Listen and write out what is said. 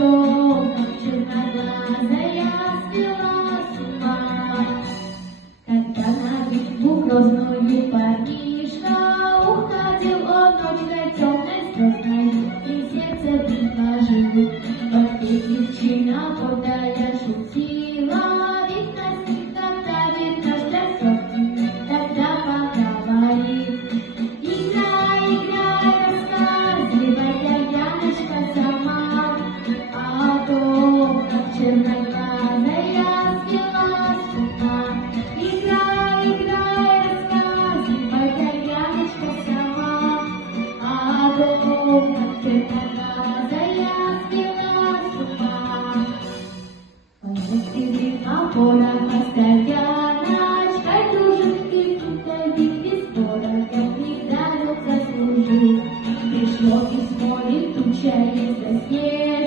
то, как черноглазая свела с ума. Когда на битву грозную парнишка уходил он ночью темной звездной, и сердце предложил. В ответ девчина гордая шутила, видно, когда видно, что тогда поговорит. Играй, играй, рассказывай, Яночка сама, о том, как черноглазая свела с ума. Играй, играй, рассказывай, Яночка сама, о том, как черноглазая свела с ума. Поехали на порох Яночка, дружит и тут битве скоро, как не дарил заслужил. Пришло письмо летучее со снега.